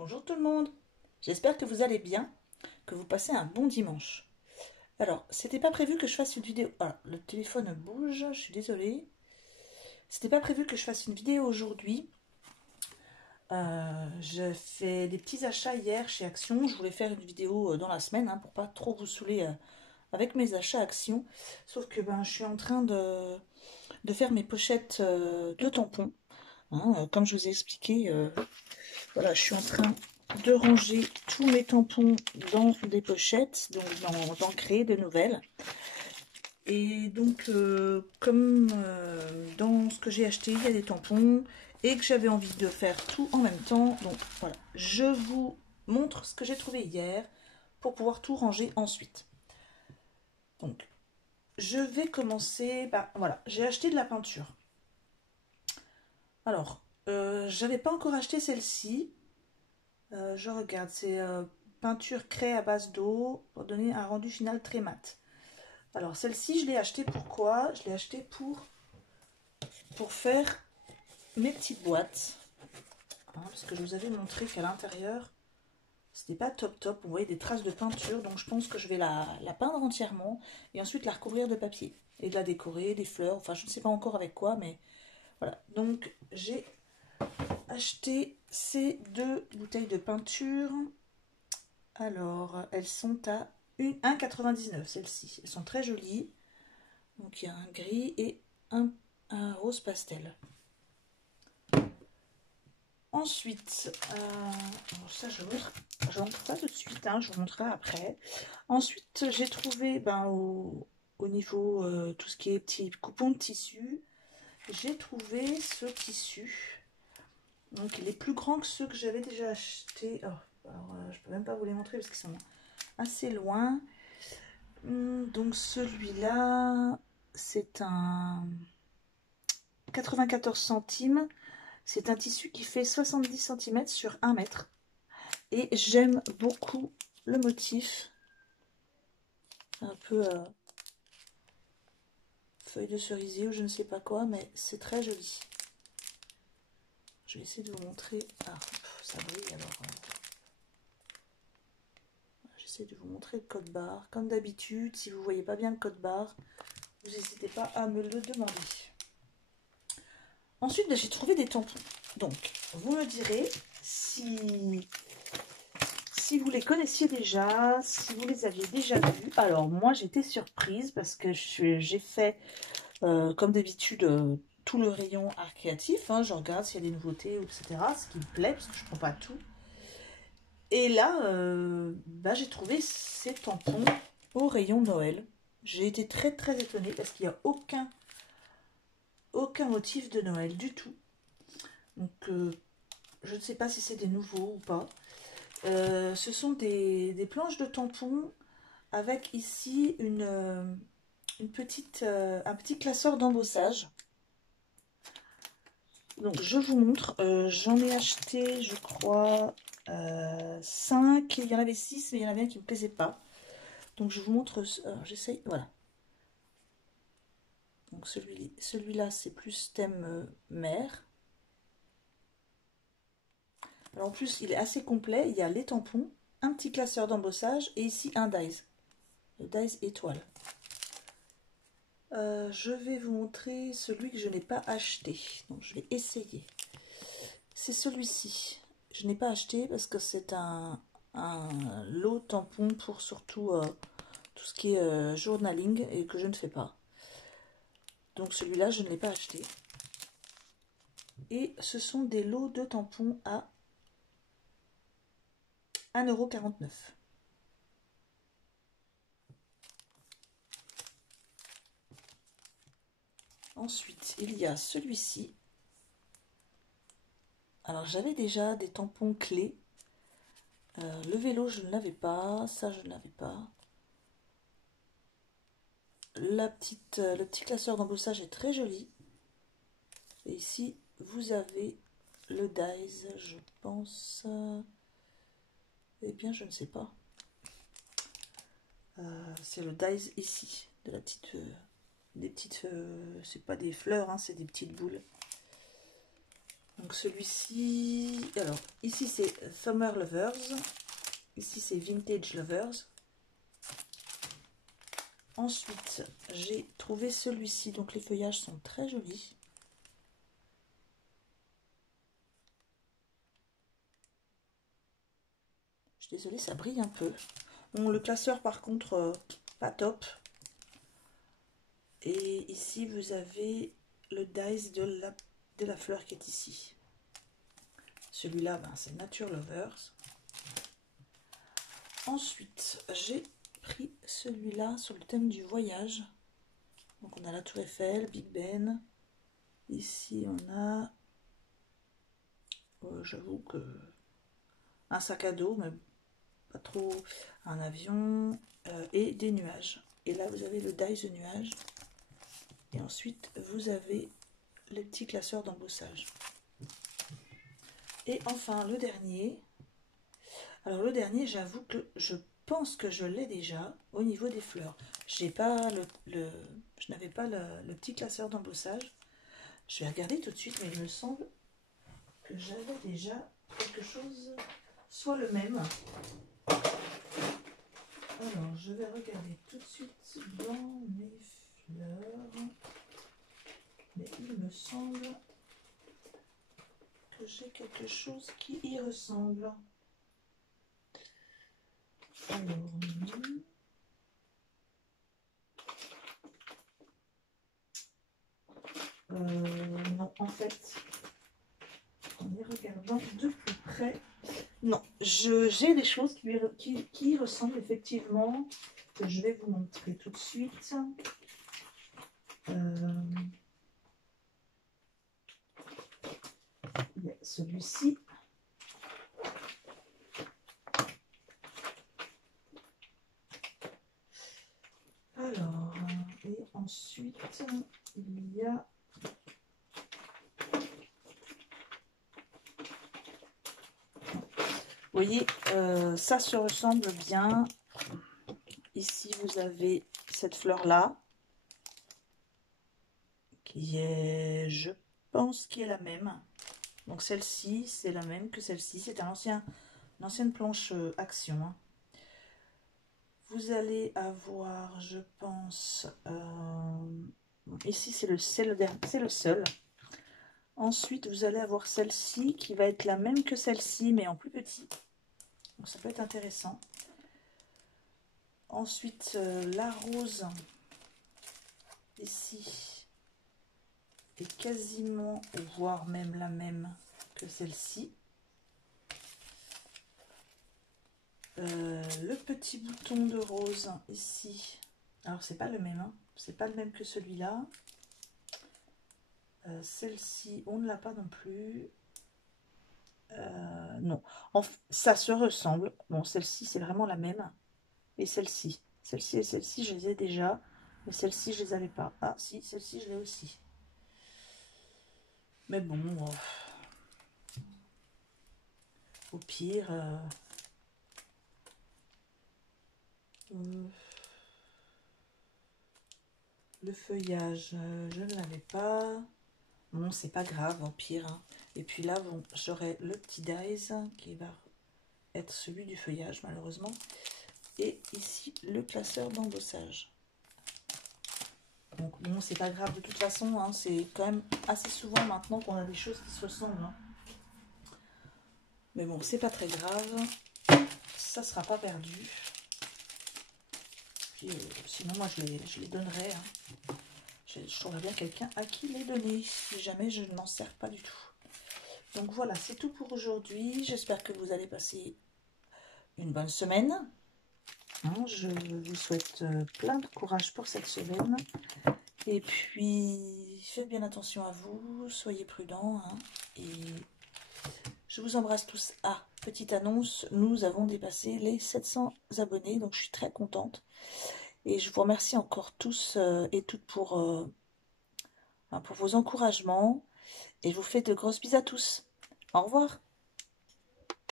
Bonjour tout le monde, j'espère que vous allez bien, que vous passez un bon dimanche. Alors, c'était pas prévu que je fasse une vidéo. Ah, le téléphone bouge, je suis désolée. C'était pas prévu que je fasse une vidéo aujourd'hui. J'ai fait des petits achats hier chez Action. Je voulais faire une vidéo dans la semaine pour pas trop vous saouler avec mes achats Action. Sauf que je suis en train de faire mes pochettes de tampons. Comme je vous ai expliqué, voilà, je suis en train de ranger tous mes tampons dans des pochettes, donc d'en créer de nouvelles. Et donc, comme dans ce que j'ai acheté, il y a des tampons et que j'avais envie de faire tout en même temps, donc voilà, je vous montre ce que j'ai trouvé hier pour pouvoir tout ranger ensuite. Donc, je vais commencer par, voilà, j'ai acheté de la peinture. Alors, j'avais pas encore acheté celle-ci. Je regarde, c'est peinture craie à base d'eau pour donner un rendu final très mat. Alors celle-ci, je l'ai achetée pourquoi? Je l'ai achetée pour faire mes petites boîtes. Parce que je vous avais montré qu'à l'intérieur, c'était pas top. Vous voyez des traces de peinture, donc je pense que je vais la peindre entièrement et ensuite la recouvrir de papier et de la décorer, des fleurs, enfin je ne sais pas encore avec quoi, mais voilà. Donc j'ai acheté ces deux bouteilles de peinture. Alors, elles sont à 1,99 celles-ci. Elles sont très jolies. Donc, il y a un gris et un rose pastel. Ensuite, ça je ne montre pas tout de suite, je vous montrerai après. Ensuite, j'ai trouvé au niveau tout ce qui est petits coupons de tissu, j'ai trouvé ce tissu. Donc, il est plus grand que ceux que j'avais déjà achetés. Je peux même pas vous les montrer parce qu'ils sont assez loin. Donc celui-là, c'est un 94 centimes. C'est un tissu qui fait 70 cm sur 1 mètre. Et j'aime beaucoup le motif. Un peu feuille de cerisier ou je ne sais pas quoi, mais c'est très joli. Je vais essayer de vous montrer. Ça brille alors. J'essaie de vous montrer le code barre. Comme d'habitude, si vous ne voyez pas bien le code barre, vous n'hésitez pas à me le demander. Ensuite, j'ai trouvé des tampons. Donc, vous me direz si vous les connaissiez déjà, si vous les aviez déjà vus. Alors, moi, j'étais surprise parce que j'ai fait, comme d'habitude, tout le rayon art créatif. Je regarde s'il y a des nouveautés, etc. Ce qui me plaît, parce que je ne prends pas tout. Et là, j'ai trouvé ces tampons au rayon Noël. J'ai été très, très étonnée parce qu'il n'y a aucun motif de Noël du tout. Donc, je ne sais pas si c'est des nouveaux ou pas. Ce sont des planches de tampons avec ici un petit classeur d'embossage. Donc, je vous montre. J'en ai acheté, je crois, 5. Il y en avait 6, mais il y en avait un qui ne me plaisait pas. Donc, je vous montre. J'essaye. Voilà. Donc, celui-là, c'est plus thème mer. Alors en plus, il est assez complet. Il y a les tampons, un petit classeur d'embossage et ici un dies. Le dies étoile. Je vais vous montrer celui que je n'ai pas acheté. Donc je vais essayer. C'est celui-ci. Je n'ai pas acheté parce que c'est un lot tampon pour surtout tout ce qui est journaling et que je ne fais pas. Donc celui-là, je ne l'ai pas acheté. Et ce sont des lots de tampons à 1,49 €. Ensuite, il y a celui-ci. Alors, j'avais déjà des tampons clés. Le vélo, je ne l'avais pas. Ça, je ne l'avais pas. Le petit classeur d'embossage est très joli. Et ici, vous avez le dies, je pense. Eh bien, je ne sais pas. C'est le dies ici, de la petite... des petites... c'est pas des fleurs, c'est des petites boules. Donc celui-ci, alors ici c'est Summer Lovers, ici c'est Vintage Lovers. Ensuite, j'ai trouvé celui-ci, donc les feuillages sont très jolis. Je suis désolée, ça brille un peu. Bon, le classeur par contre, pas top. Et ici, vous avez le dice de la fleur qui est ici. Celui-là, ben, c'est Nature Lovers. Ensuite, j'ai pris celui-là sur le thème du voyage. Donc on a la Tour Eiffel, Big Ben. Ici on a, j'avoue que un sac à dos, mais pas trop, un avion et des nuages. Et là vous avez le dice de nuages. Et ensuite vous avez les petits classeurs d'embossage. Et enfin le dernier. Alors le dernier, j'avoue que je pense que je l'ai déjà au niveau des fleurs. J'ai pas je n'avais pas le petit classeur d'embossage. Je vais regarder tout de suite, mais il me semble que j'avais déjà quelque chose, soit le même. Alors, je vais regarder tout de suite dans mes fleurs. Mais il me semble que j'ai quelque chose qui y ressemble. Alors, non, en fait, en y regardant de plus près, non, j'ai des choses qui ressemblent effectivement, que je vais vous montrer tout de suite. Il y a celui-ci. Alors, et ensuite, il y a vous voyez, ça se ressemble bien. Ici, vous avez cette fleur-là, qui est, je pense, qui est la même. Donc celle-ci, c'est la même que celle-ci. C'est une ancienne planche Action. Hein. Vous allez avoir, je pense, ici c'est le seul. Ensuite, vous allez avoir celle-ci qui va être la même que celle-ci, mais en plus petit. Donc ça peut être intéressant. Ensuite, la rose, ici, est quasiment, voire même la même que celle-ci. Le petit bouton de rose, ici, alors c'est pas le même, hein, c'est pas le même que celui-là. Celle-ci, on ne l'a pas non plus. Non, ça se ressemble. Bon, celle-ci, c'est vraiment la même. Et celle-ci. Celle-ci et celle-ci, je les ai déjà. Mais celle-ci, je les avais pas. Ah, si, celle-ci, je l'ai aussi. Mais bon, au pire... le feuillage, je ne l'avais pas. Bon, c'est pas grave, au pire. Hein. Et puis là, bon, j'aurai le petit dice qui va être celui du feuillage, malheureusement. Et ici, le classeur d'embossage. Donc, bon, c'est pas grave de toute façon. Hein, c'est quand même assez souvent maintenant qu'on a des choses qui se ressemblent. Hein. Mais bon, c'est pas très grave. Ça sera pas perdu. Puis, sinon, moi, je les donnerai. Hein. Je trouverais bien quelqu'un à qui les donner, si jamais je n'en sers pas du tout. Donc voilà, c'est tout pour aujourd'hui. J'espère que vous allez passer une bonne semaine. Hein, je vous souhaite plein de courage pour cette semaine. Et puis, faites bien attention à vous, soyez prudents. Hein, et je vous embrasse tous. Ah, petite annonce, nous avons dépassé les 700 abonnés, donc je suis très contente. Et je vous remercie encore tous et toutes pour vos encouragements. Et je vous fais de grosses bises à tous. Au revoir.